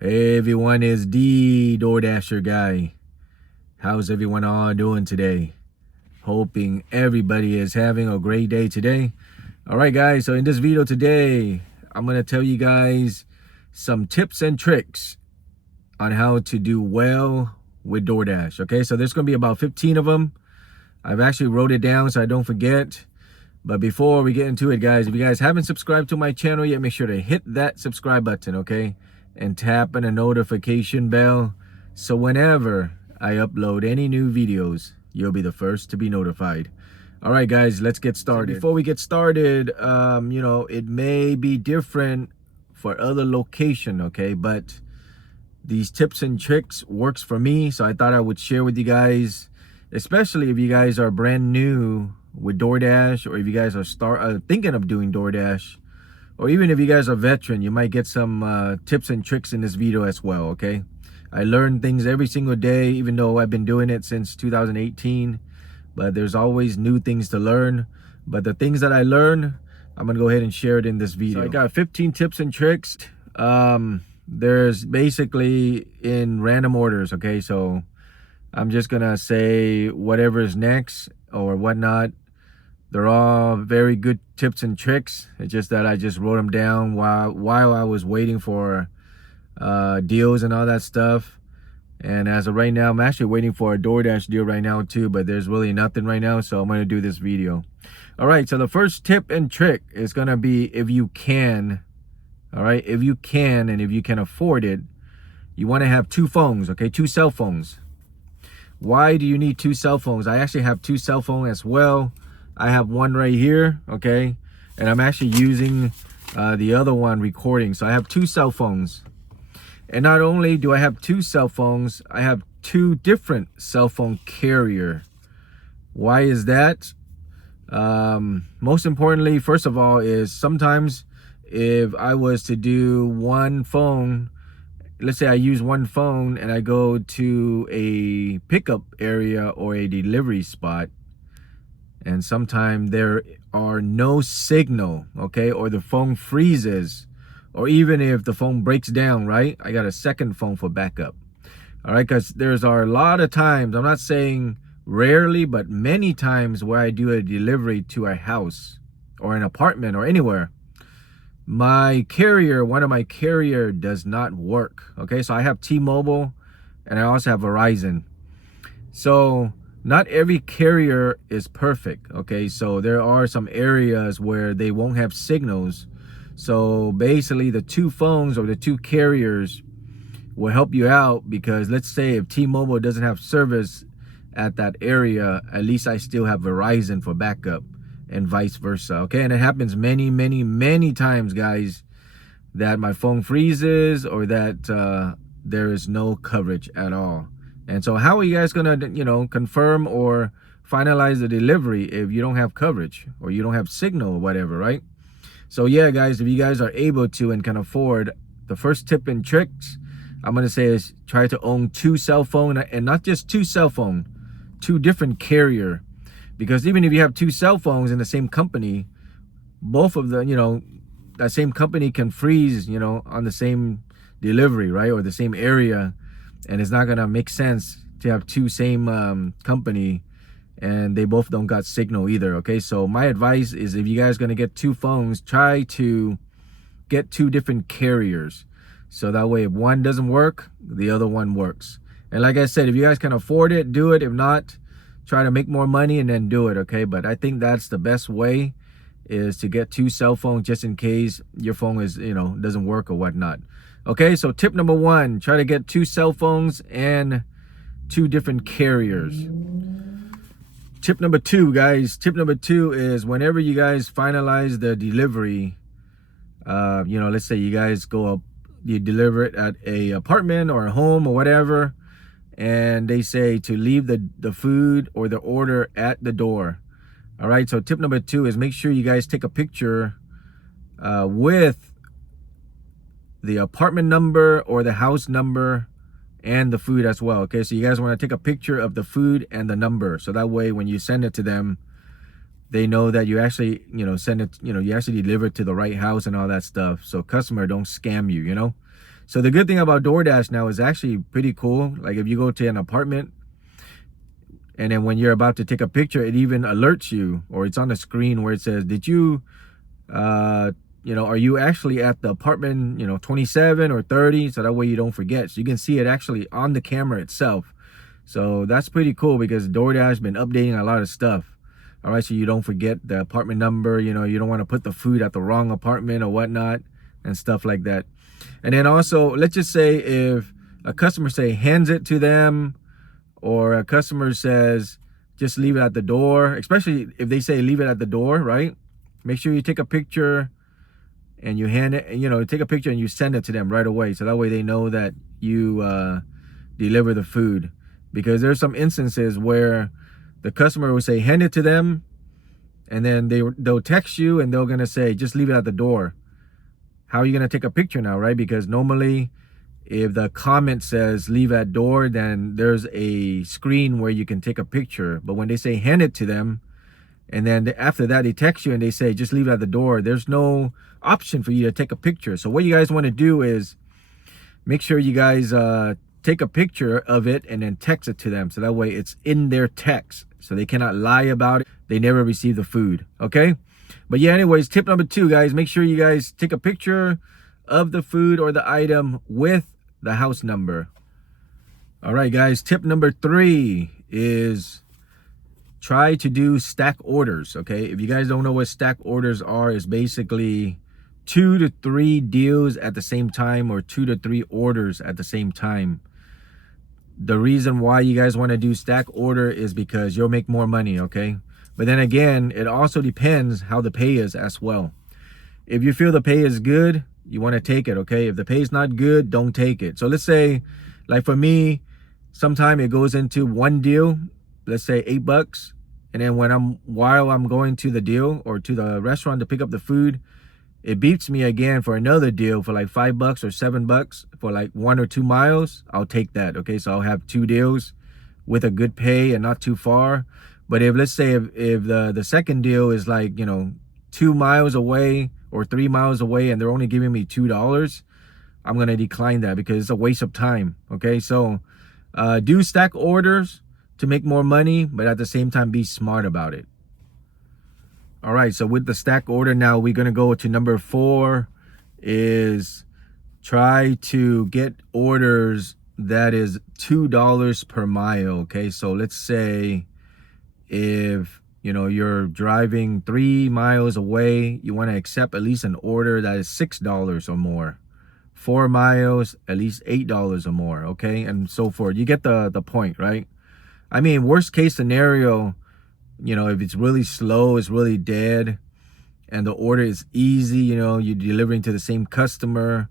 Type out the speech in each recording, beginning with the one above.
Hey everyone, it's the DoorDasher guy. How's everyone all doing today? Hoping everybody is having a great day today. Alright guys, so in this video today, I'm going to tell you guys some tips and tricks on how to do well with DoorDash. Okay, so there's going to be about 15 of them. I've actually wrote it down so I don't forget. But before we get into it, guys, if you guys haven't subscribed to my channel yet, make sure to hit that subscribe button, okay? And tap on the notification bell so whenever I upload any new videos, you'll be the first to be notified. All right, guys, let's get started. So before we get started, it may be different for other location, okay? But these tips and tricks works for me, so I thought I would share with you guys, especially if you guys are brand new with DoorDash, or if you guys are thinking of doing DoorDash, or even if you guys are veteran, you might get some tips and tricks in this video as well, okay? I learn things every single day, even though I've been doing it since 2018, but there's always new things to learn. But the things that I learn, I'm gonna go ahead and share it in this video. So I got 15 tips and tricks. There's basically in random orders, okay? So I'm just gonna say whatever is next or whatnot. They're all very good tips and tricks. It's just that I just wrote them down while I was waiting for deals and all that stuff. And as of right now, I'm actually waiting for a DoorDash deal right now too, but there's really nothing right now, so I'm gonna do this video. All right, so the first tip and trick is gonna be, if you can, all right, if you can and if you can afford it, you wanna have two phones, okay, two cell phones. Why do you need two cell phones? I actually have two cell phones as well. I have one right here, okay? And I'm actually using the other one recording. So I have two cell phones. And not only do I have two cell phones, I have two different cell phone carrier. Why is that? Most importantly, first of all, is sometimes if I was to do one phone, let's say I use one phone and I go to a pickup area or a delivery spot, and sometimes there are no signal, okay, or the phone freezes, or even if the phone breaks down, right, I got a second phone for backup. All right, because there's a lot of times, I'm not saying rarely, but many times where I do a delivery to a house or an apartment or anywhere, my carrier, one of my carrier does not work, okay? So I have T-Mobile and I also have Verizon. So not every carrier is perfect, okay? So there are some areas where they won't have signals. So basically the two phones or the two carriers will help you out, because let's say if T-Mobile doesn't have service at that area, at least I still have Verizon for backup, and vice versa, okay? And it happens many times, guys, that my phone freezes or that there is no coverage at all. And so how are you guys gonna, confirm or finalize the delivery if you don't have coverage or you don't have signal or whatever, right? So yeah, guys, if you guys are able to and can afford, the first tip and tricks I'm gonna say is try to own two cell phone, and not just two cell phone, two different carrier. Because even if you have two cell phones in the same company, both of the, that same company can freeze, on the same delivery, right? Or the same area. And it's not going to make sense to have two same company and they both don't got signal either, okay? So my advice is, if you guys going to get two phones, try to get two different carriers. So that way if one doesn't work, the other one works. And like I said, if you guys can afford it, do it. If not, try to make more money and then do it, okay? But I think that's the best way, is to get two cell phones just in case your phone is, doesn't work or whatnot. Okay, so tip number one, try to get two cell phones and two different carriers. Tip number two, guys, tip number two is, whenever you guys finalize the delivery, let's say you guys go up, you deliver it at a apartment or a home or whatever, and they say to leave the food or the order at the door. All right, so tip number two is, make sure you guys take a picture with the apartment number or the house number and the food as well, okay? So you guys want to take a picture of the food and the number, so that way when you send it to them, they know that you actually, send it, you actually deliver it to the right house and all that stuff, so customer don't scam you, So the good thing about DoorDash now is actually pretty cool. Like if you go to an apartment, and then when you're about to take a picture, it even alerts you, or it's on the screen where it says, did you, are you actually at the apartment, 27 or 30? So that way you don't forget. So you can see it actually on the camera itself. So that's pretty cool because DoorDash has been updating a lot of stuff. All right, so you don't forget the apartment number. You don't want to put the food at the wrong apartment or whatnot and stuff like that. And then also, let's just say if a customer hands it to them, or a customer says just leave it at the door, especially if they say leave it at the door, right? Make sure you take a picture and you hand it, take a picture and you send it to them right away, so that way they know that you deliver the food. Because there's some instances where the customer will say hand it to them, and then they'll text you and they're gonna say just leave it at the door. How are you gonna take a picture now, right? Because normally if the comment says leave at door, then there's a screen where you can take a picture. But when they say hand it to them, and then after that they text you and they say just leave it at the door, there's no option for you to take a picture. So what you guys want to do is make sure you guys take a picture of it and then text it to them, so that way it's in their text, so they cannot lie about it. They never receive the food. Okay, but yeah, anyways, tip number 2, guys, make sure you guys take a picture of the food or the item with the house number. All right, guys, tip number 3 is try to do stack orders. Okay, if you guys don't know what stack orders are, it's basically 2 to 3 deals at the same time, or 2 to 3 orders at the same time. The reason why you guys want to do stack order is because you'll make more money. Okay, but then again, it also depends how the pay is as well. If you feel the pay is good, you want to take it. Okay, if the pay is not good, don't take it. So let's say, like for me, sometime it goes into one deal, let's say $8, and then while I'm going to the deal or to the restaurant to pick up the food, it beeps me again for another deal for like $5 or $7 for like 1 or 2 miles. I'll take that. Okay, so I'll have 2 deals with a good pay and not too far. But if, let's say, if the second deal is like 2 miles away or 3 miles away and they're only giving me $2, I'm going to decline that because it's a waste of time. Okay, so do stack orders to make more money, but at the same time be smart about it. All right, so with the stack order, now we're going to go to number 4 is try to get orders that is $2 per mile. Okay, so let's say if you're driving 3 miles away, you want to accept at least an order that is $6 or more. 4 miles, at least $8 or more. Okay, and so forth. You get the point, right? I mean, worst case scenario, if it's really slow, it's really dead, and the order is easy, you're delivering to the same customer,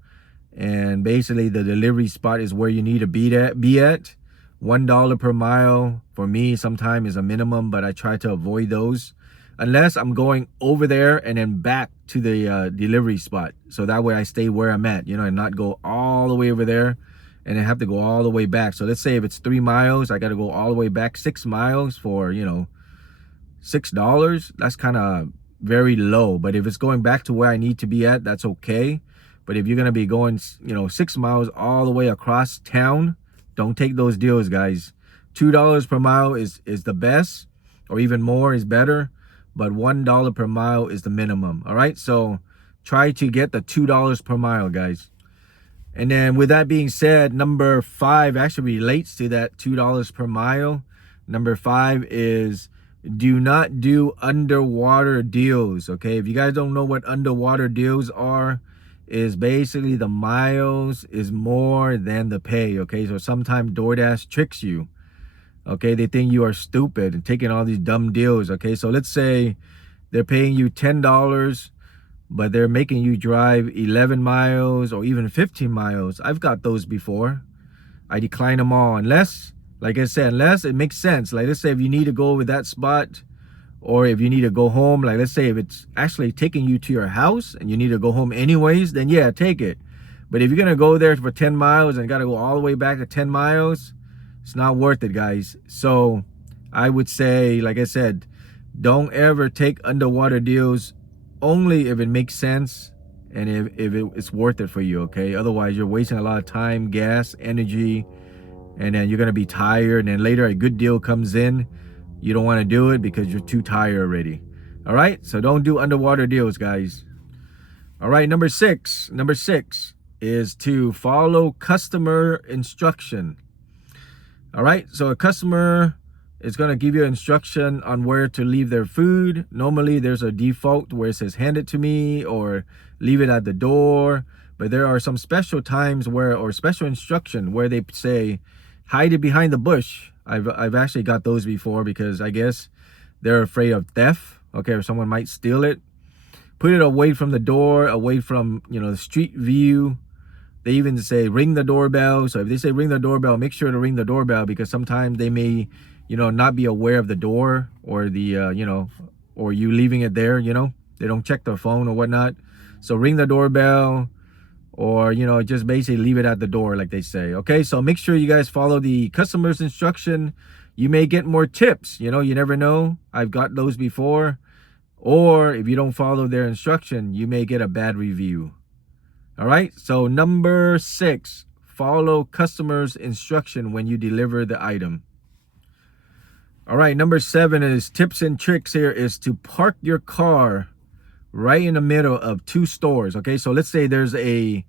and basically the delivery spot is where you need to be at. $1 per mile for me sometimes is a minimum, but I try to avoid those unless I'm going over there and then back to the delivery spot, so that way I stay where I'm at, and not go all the way over there and then have to go all the way back. So let's say if it's 3 miles, I got to go all the way back 6 miles for $6. That's kind of very low. But if it's going back to where I need to be at, that's okay. But if you're gonna be going 6 miles all the way across town, don't take those deals, guys. $2 per mile is the best, or even more is better, but $1 per mile is the minimum. All right, so try to get the $2 per mile, guys. And then with that being said, number 5 actually relates to that $2 per mile. Number 5 is do not do underwater deals. Okay, if you guys don't know what underwater deals are, is basically the miles is more than the pay. Okay, so sometimes DoorDash tricks you. Okay, they think you are stupid and taking all these dumb deals. Okay, so let's say they're paying you $10, but they're making you drive 11 miles or even 15 miles. I've got those before. I decline them all unless, like I said, unless it makes sense. Like, let's say if you need to go over that spot, or if you need to go home, like let's say if it's actually taking you to your house and you need to go home anyways, then yeah, take it. But if you're gonna go there for 10 miles and gotta go all the way back to 10 miles, it's not worth it, guys. So I would say, like I said, don't ever take underwater deals, only if it makes sense and if it's worth it for you, okay? Otherwise, you're wasting a lot of time, gas, energy, and then you're gonna be tired, and then later a good deal comes in, you don't want to do it because you're too tired already. All right, so don't do underwater deals, guys. All right, number six is to follow customer instruction. All right, so a customer is going to give you instruction on where to leave their food. Normally there's a default where it says hand it to me or leave it at the door, but there are some special times where, or special instruction where they say hide it behind the bush. I've actually got those before because I guess they're afraid of theft, okay, or someone might steal it. Put it away from the door, away from, you know, the street view. They even say ring the doorbell. So if they say ring the doorbell, make sure to ring the doorbell, because sometimes they may, you know, not be aware of the door or the, you know, or you leaving it there, you know, they don't check their phone or whatnot. So ring the doorbell, or, you know, just basically leave it at the door like they say. Okay, so make sure you guys follow the customer's instruction. You may get more tips, you know, you never know. I've got those before. Or if you don't follow their instruction, you may get a bad review. All right, so number 6, follow customer's instruction when you deliver the item. All right, number 7 is tips and tricks here is to park your car right in the middle of 2 stores. Okay, so let's say there's a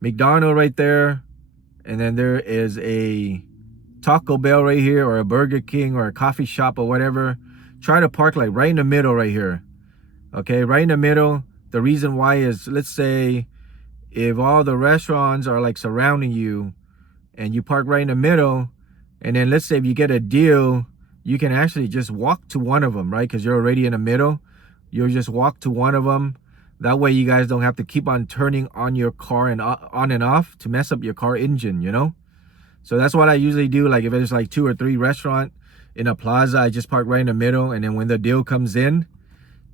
McDonald's right there, and then there is a Taco Bell right here, or a Burger King, or a coffee shop, or whatever. Try to park like right in the middle right here. Okay, right in the middle. The reason why is, let's say if all the restaurants are like surrounding you and you park right in the middle, and then let's say if you get a deal, you can actually just walk to one of them, right? Because you're already in the middle. You'll just walk to one of them. That way you guys don't have to keep on turning on your car and on and off to mess up your car engine, you know? So that's what I usually do. Like if there's like 2 or 3 restaurants in a plaza, I just park right in the middle, and then when the deal comes in,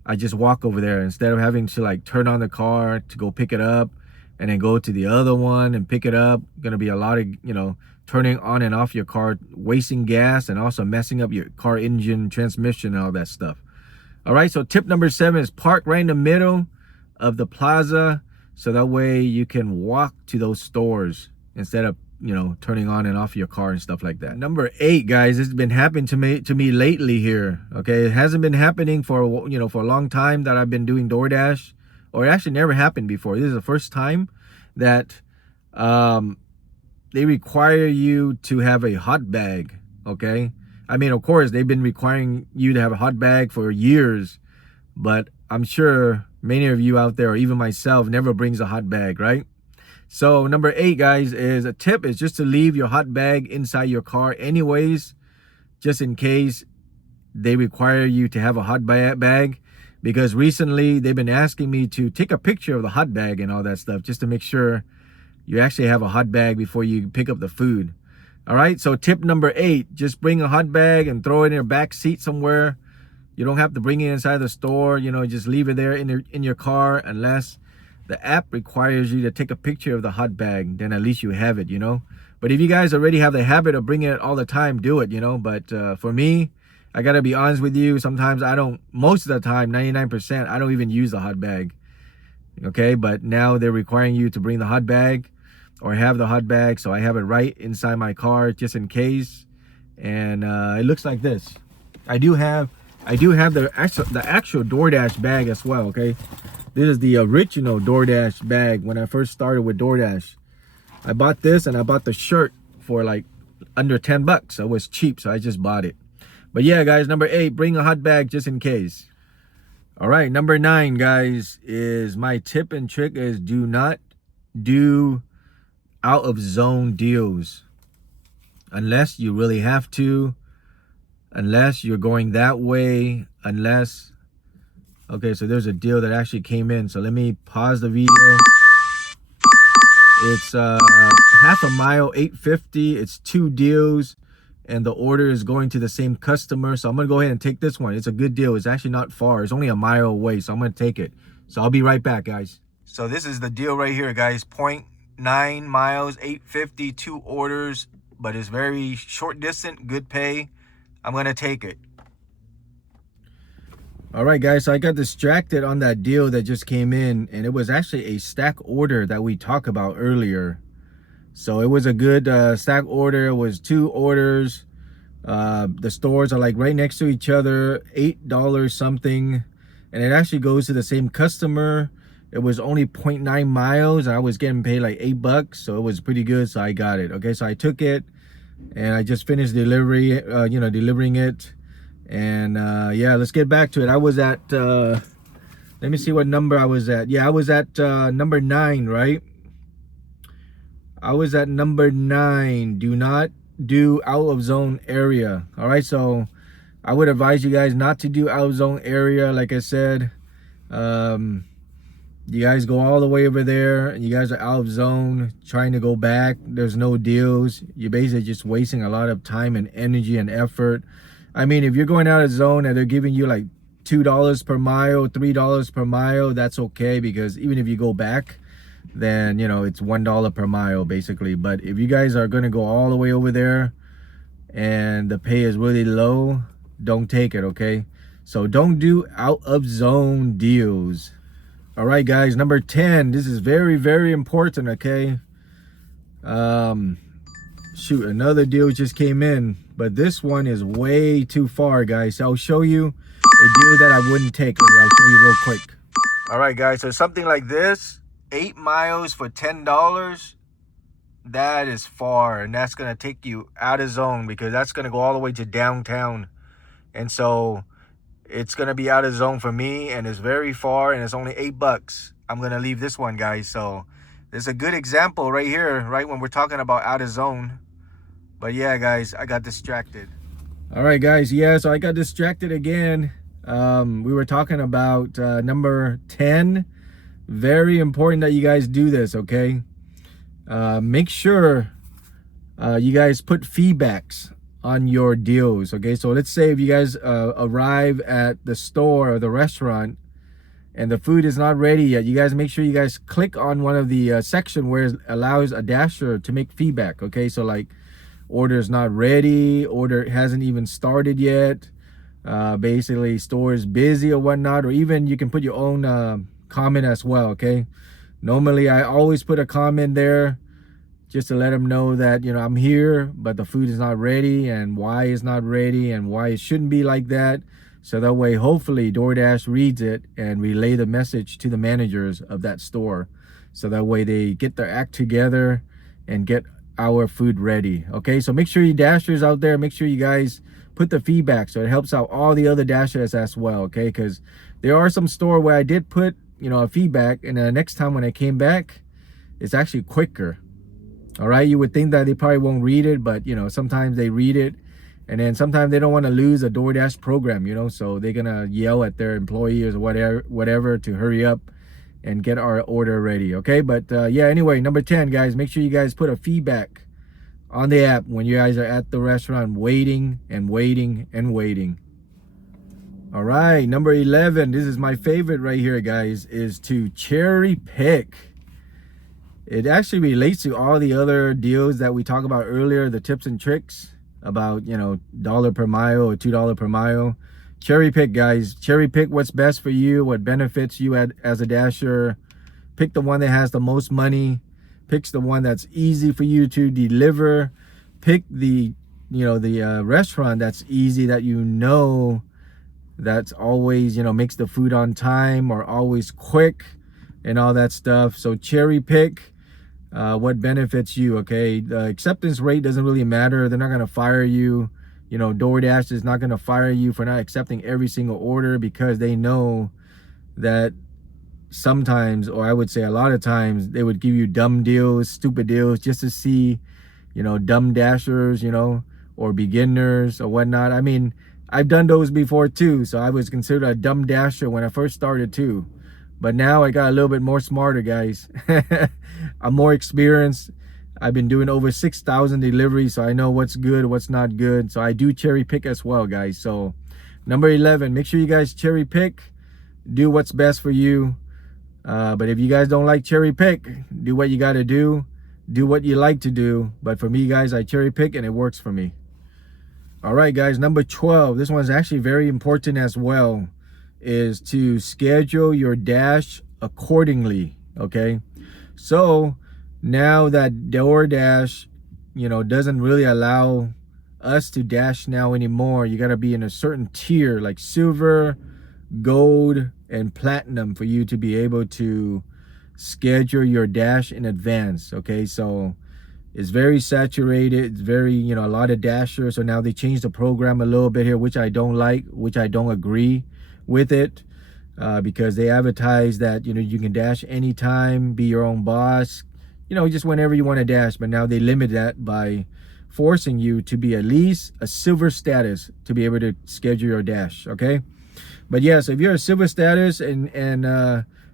I just walk over there instead of having to like turn on the car to go pick it up and then go to the other one and pick it up. Gonna be a lot of, you know, turning on and off your car, wasting gas, and also messing up your car engine, transmission, and all that stuff. All right, so tip number 7 is park right in the middle of the plaza, so that way you can walk to those stores instead of, you know, turning on and off your car and stuff like that. Number 8, guys, this has been happening to me lately here. Okay, it hasn't been happening for, you know, for a long time that I've been doing DoorDash, or it actually never happened before. This is the first time that they require you to have a hot bag. Okay, I mean, of course they've been requiring you to have a hot bag for years, but I'm sure many of you out there, or even myself, never brings a hot bag, right? So number 8, guys, is a tip is just to leave your hot bag inside your car anyways, just in case they require you to have a hot bag. Because recently they've been asking me to take a picture of the hot bag and all that stuff, just to make sure you actually have a hot bag before you pick up the food. All right, so tip number 8, just bring a hot bag and throw it in your back seat somewhere. You don't have to bring it inside the store, you know, just leave it there in your car, unless the app requires you to take a picture of the hot bag. Then at least you have it, you know. But if you guys already have the habit of bringing it all the time, do it, you know. But for me, I gotta be honest with you, sometimes I don't, most of the time, 99%, I don't even use the hot bag. Okay, but now they're requiring you to bring the hot bag or have the hot bag, so I have it right inside my car just in case. And it looks like this. I do have the actual DoorDash bag as well. Okay, this is the original DoorDash bag. When I first started with DoorDash, I bought this, and I bought the shirt for like under 10 bucks. So it was cheap, so I just bought it. But yeah, guys, number 8, bring a hot bag just in case. All right, number 9, guys, is my tip and trick is do not do out of zone deals unless you really have to, unless you're going that way, unless, okay, so there's a deal that actually came in. So let me pause the video. It's half a mile, $8.50. It's 2 deals, and the order is going to the same customer. So I'm gonna go ahead and take this one. It's a good deal. It's actually not far. It's only a mile away, so I'm gonna take it. So I'll be right back, guys. So this is the deal right here, guys. 0.9 miles, $8.50, 2 orders, but it's very short distance, good pay. I'm gonna take it. All right, guys, so I got distracted on that deal that just came in, and it was actually a stack order that we talked about earlier. So it was a good stack order. It was 2 orders. The stores are like right next to each other, $8 something, and it actually goes to the same customer. It was only 0.9 miles. I was getting paid like $8, so it was pretty good. So I got it. Okay, so I took it, and I just finished delivery. Delivering it. And yeah, let's get back to it. I was at let me see what number I was at. Yeah, I was at number 9, right? I was at number 9. Do not do out of zone area. All right, so I would advise you guys not to do out of zone area. Like I said, you guys go all the way over there and you guys are out of zone trying to go back. There's no deals. You're basically just wasting a lot of time and energy and effort. I mean, if you're going out of zone and they're giving you like $2 per mile, $3 per mile, that's okay, because even if you go back, then it's $1 per mile basically. But if you guys are going to go all the way over there and the pay is really low, don't take it. Okay, so don't do out of zone deals. All right, guys, number 10, this is very, very important. Okay, shoot, another deal just came in, but this one is way too far, guys. I'll show you a deal that I wouldn't take. I'll show you real quick. All right, guys, so something like this, 8 miles for $10, that is far, and that's gonna take you out of zone, because that's gonna go all the way to downtown, and so it's gonna be out of zone for me, and it's very far, and it's only $8. I'm gonna leave this one, guys. So there's a good example right here, right when we're talking about out of zone. But yeah, guys, I got distracted. All right, guys, yeah, so I got distracted again. We were talking about number 10. Very important that you guys do this. Okay, make sure you guys put feedbacks on your deals. Okay, so let's say if you guys arrive at the store or the restaurant and the food is not ready yet, you guys make sure you guys click on one of the section where it allows a dasher to make feedback. Okay, so like order is not ready, order hasn't even started yet, basically store is busy or whatnot, or even you can put your own comment as well. Okay, normally I always put a comment there just to let them know that I'm here, but the food is not ready, and why it's not ready, and why it shouldn't be like that. So that way, hopefully DoorDash reads it and relay the message to the managers of that store, so that way they get their act together and get our food ready. Okay, so make sure you dashers out there, make sure you guys put the feedback so it helps out all the other dashers as well. Okay, because there are some store where I did put a feedback, and the next time when I came back, it's actually quicker. All right, you would think that they probably won't read it, but sometimes they read it, and then sometimes they don't want to lose a DoorDash program, so they're gonna yell at their employees or whatever to hurry up and get our order ready. Okay, but yeah, anyway, number 10, guys, make sure you guys put a feedback on the app when you guys are at the restaurant waiting and waiting and waiting. All right, number 11, this is my favorite right here, guys, is to cherry pick. It actually relates to all the other deals that we talked about earlier, the tips and tricks about $1 per mile or $2 per mile. Cherry pick, guys. Cherry pick what's best for you, what benefits you as a dasher. Pick the one that has the most money. Pick the one that's easy for you to deliver. Pick the restaurant that's easy, that that's always makes the food on time or always quick and all that stuff. So cherry pick what benefits you. Okay, the acceptance rate doesn't really matter. They're not going to fire you. DoorDash is not going to fire you for not accepting every single order, because they know that sometimes, or I would say a lot of times, they would give you dumb deals, stupid deals, just to see dumb dashers, or beginners or whatnot. I mean, I've done those before too, so I was considered a dumb dasher when I first started too. But now I got a little bit more smarter, guys. I'm more experienced. I've been doing over 6,000 deliveries, so I know what's good, what's not good. So I do cherry pick as well, guys. So number 11, make sure you guys cherry pick. Do what's best for you. But if you guys don't like cherry pick, do what you got to do. Do what you like to do. But for me, guys, I cherry pick and it works for me. All right, guys, number 12. This one's actually very important as well. is to schedule your dash accordingly. Okay, so now that DoorDash, doesn't really allow us to dash now anymore, you got to be in a certain tier like silver, gold, and platinum for you to be able to schedule your dash in advance. Okay, so it's very saturated. It's very, a lot of dashers. So now they changed the program a little bit here, which I don't like, which I don't agree with it, because they advertise that, you can dash anytime, be your own boss, just whenever you want to dash. But now they limit that by forcing you to be at least a silver status to be able to schedule your dash. Okay, but yeah, so if you're a silver status and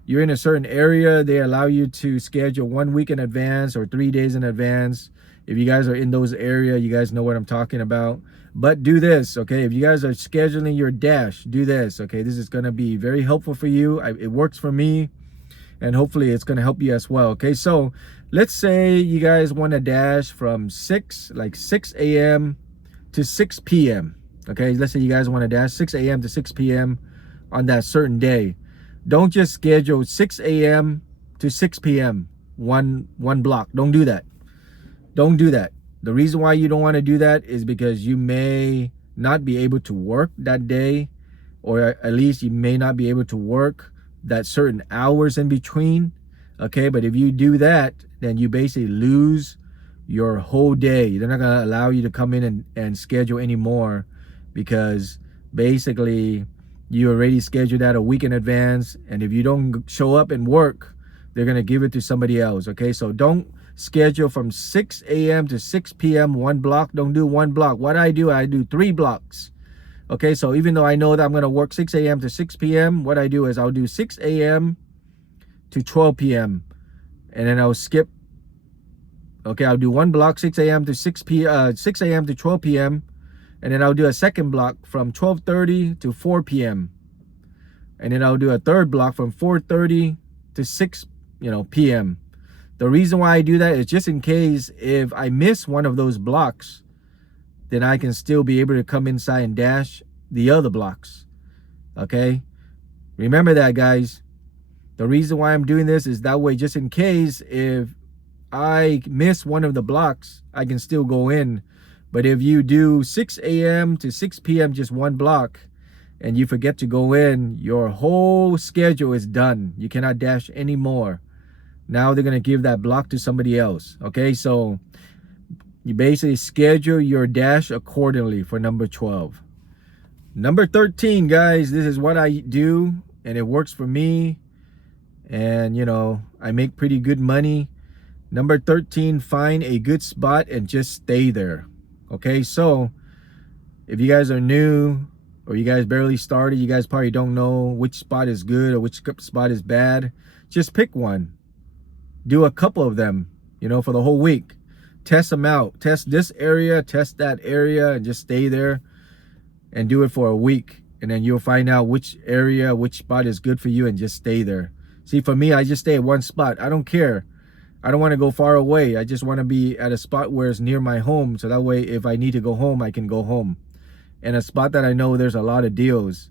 you're in a certain area, they allow you to schedule 1 week in advance or 3 days in advance. If you guys are in those areas, you guys know what I'm talking about. But do this, okay? If you guys are scheduling your dash, do this, okay? This is going to be very helpful for you. It works for me, and hopefully it's going to help you as well, okay? So let's say you guys want to dash from 6 a.m. to 6 p.m., okay? Let's say you guys want to dash 6 a.m. to 6 p.m. on that certain day. Don't just schedule 6 a.m. to 6 p.m. one block. Don't do that. Don't do that. The reason why you don't want to do that is because you may not be able to work that day, or at least you may not be able to work that certain hours in between. Okay, but if you do that, then you basically lose your whole day. They're not going to allow you to come in and schedule anymore, because basically you already scheduled that a week in advance, and if you don't show up and work, they're going to give it to somebody else. Okay, so don't schedule from 6 a.m. to 6 p.m. one block. Don't do one block. What I do 3 blocks. Okay, so even though I know that I'm going to work 6 a.m. to 6 p.m., what I do is I'll do 6 a.m. to 12 p.m. and then I'll skip. Okay, I'll do one block 6 a.m. to 6 a.m. to 12 p.m. and then I'll do a second block from 12:30 to 4 p.m. and then I'll do a third block from 4:30 to 6 p.m. The reason why I do that is just in case if I miss one of those blocks, then I can still be able to come inside and dash the other blocks. Okay, remember that, guys. The reason why I'm doing this is that way, just in case if I miss one of the blocks, I can still go in. But if you do 6 a.m. to 6 p.m. just one block and you forget to go in, your whole schedule is done. You cannot dash anymore. Now they're going to give that block to somebody else. Okay, so you basically schedule your dash accordingly for number 12. Number 13, guys, this is what I do, and it works for me. And, I make pretty good money. Number 13, find a good spot and just stay there. Okay, so if you guys are new or you guys barely started, you guys probably don't know which spot is good or which spot is bad. Just pick one. Do a couple of them, for the whole week. Test them out. Test this area, test that area, and just stay there and do it for a week. And then you'll find out which area, which spot is good for you, and just stay there. See, for me, I just stay at one spot. I don't care. I don't want to go far away. I just want to be at a spot where it's near my home. So that way, if I need to go home, I can go home. And a spot that I know there's a lot of deals.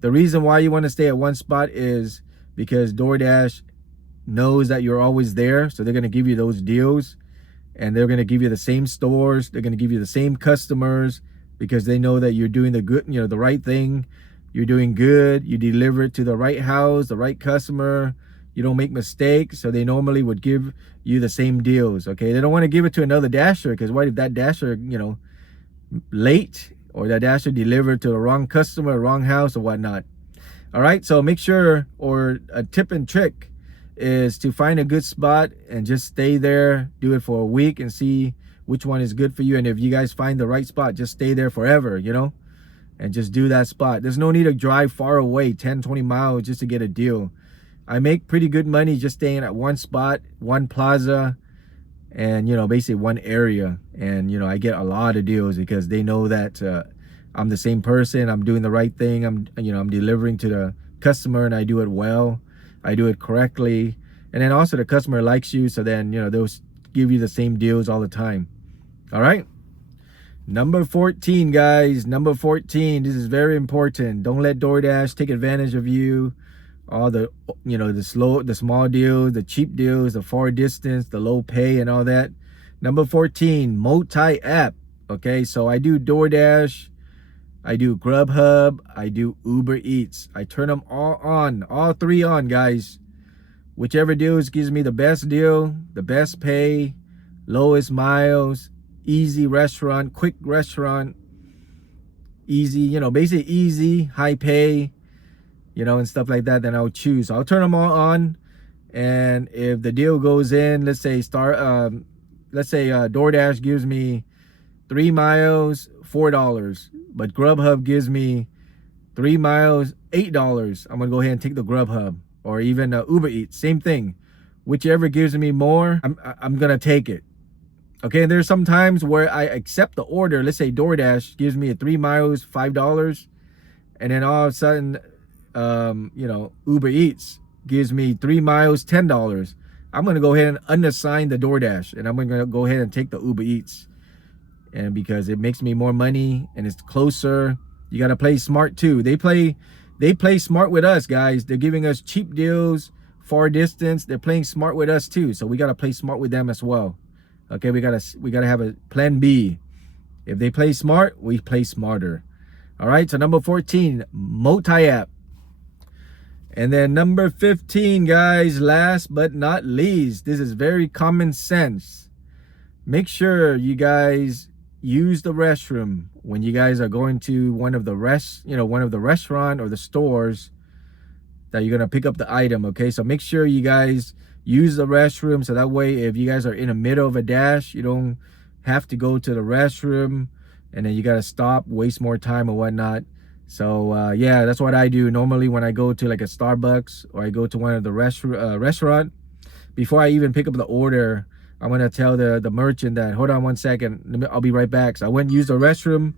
The reason why you want to stay at one spot is because DoorDash knows that you're always there. So they're going to give you those deals. And they're going to give you the same stores. They're going to give you the same customers, because they know that you're doing the good, the right thing. You're doing good. You deliver it to the right house, the right customer. You don't make mistakes. So they normally would give you the same deals. Okay, they don't want to give it to another dasher, because what if that dasher, late, or that dasher delivered to the wrong customer, wrong house, or whatnot. All right, so make sure, or a tip and trick is to find a good spot and just stay there. Do it for a week and see which one is good for you. And if you guys find the right spot, just stay there forever, and just do that spot. There's no need to drive far away, 10, 20 miles just to get a deal. I make pretty good money just staying at one spot, one plaza, and, basically one area. And, I get a lot of deals because they know that I'm the same person. I'm doing the right thing. I'm delivering to the customer, and I do it well. I do it correctly. And then also the customer likes you. So then, they'll give you the same deals all the time. All right. Number 14, guys. Number 14. This is very important. Don't let DoorDash take advantage of you. All the, the small deals, the cheap deals, the far distance, the low pay and all that. Number 14, multi-app. Okay, so I do DoorDash, I do Grubhub, I do Uber Eats. I turn them all on, all three on, guys. Whichever deals gives me the best deal, the best pay, lowest miles, easy restaurant, quick restaurant, easy, basically easy, high pay, and stuff like that, then I'll choose. I'll turn them all on. And if the deal goes in, let's say DoorDash gives me 3 miles, $4, but Grubhub gives me 3 miles, $8. I'm gonna go ahead and take the Grubhub, or even Uber Eats, same thing. Whichever gives me more, I'm gonna take it. Okay, and there's some times where I accept the order. Let's say DoorDash gives me 3 miles, $5, and then all of a sudden, Uber Eats gives me 3 miles, $10. I'm gonna go ahead and unassign the DoorDash, and I'm gonna go ahead and take the Uber Eats. And because it makes me more money and it's closer. You gotta play smart too. They play smart with us, guys. They're giving us cheap deals, far distance. They're playing smart with us too. So we gotta play smart with them as well. Okay, we gotta have a plan B. If they play smart, we play smarter. All right, so number 14, multi-app. And then number 15, guys, last but not least, this is very common sense. Make sure you guys use the restroom when you guys are going to one of the restaurant or the stores that you're gonna pick up the item. Okay, so make sure you guys use the restroom, so that way if you guys are in the middle of a dash, you don't have to go to the restroom and then you gotta stop, waste more time or whatnot. So yeah, that's what I do normally when I go to like a Starbucks or I go to one of the restaurant. Before I even pick up the order, I'm gonna tell the merchant that, hold on one second, I'll be right back. So I went and used the restroom,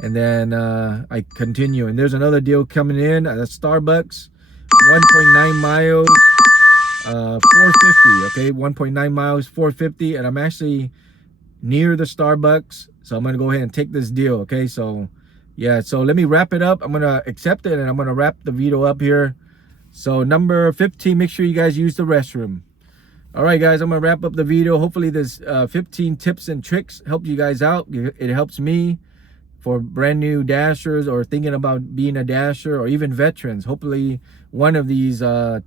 and then I continue. And there's another deal coming in at Starbucks, 1.9 miles, 450. Okay, 1.9 miles, 450, and I'm actually near the Starbucks, so I'm gonna go ahead and take this deal. Okay, so yeah, so let me wrap it up. I'm gonna accept it and I'm gonna wrap the video up here. So number 15, make sure you guys use the restroom. All right, guys, I'm gonna wrap up the video. Hopefully this 15 tips and tricks help you guys out. It helps me for brand new dashers or thinking about being a dasher, or even veterans. Hopefully one of these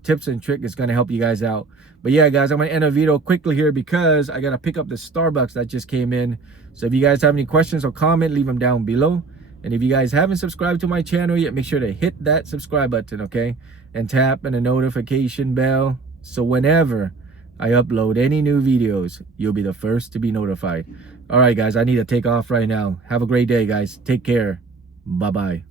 tips and tricks is gonna help you guys out. But yeah, guys, I'm gonna end the video quickly here because I gotta pick up the Starbucks that just came in. So if you guys have any questions or comment, leave them down below. And if you guys haven't subscribed to my channel yet, make sure to hit that subscribe button, okay? And tap on the notification bell, so whenever I upload any new videos, you'll be the first to be notified. All right, guys, I need to take off right now. Have a great day, guys. Take care. Bye-bye.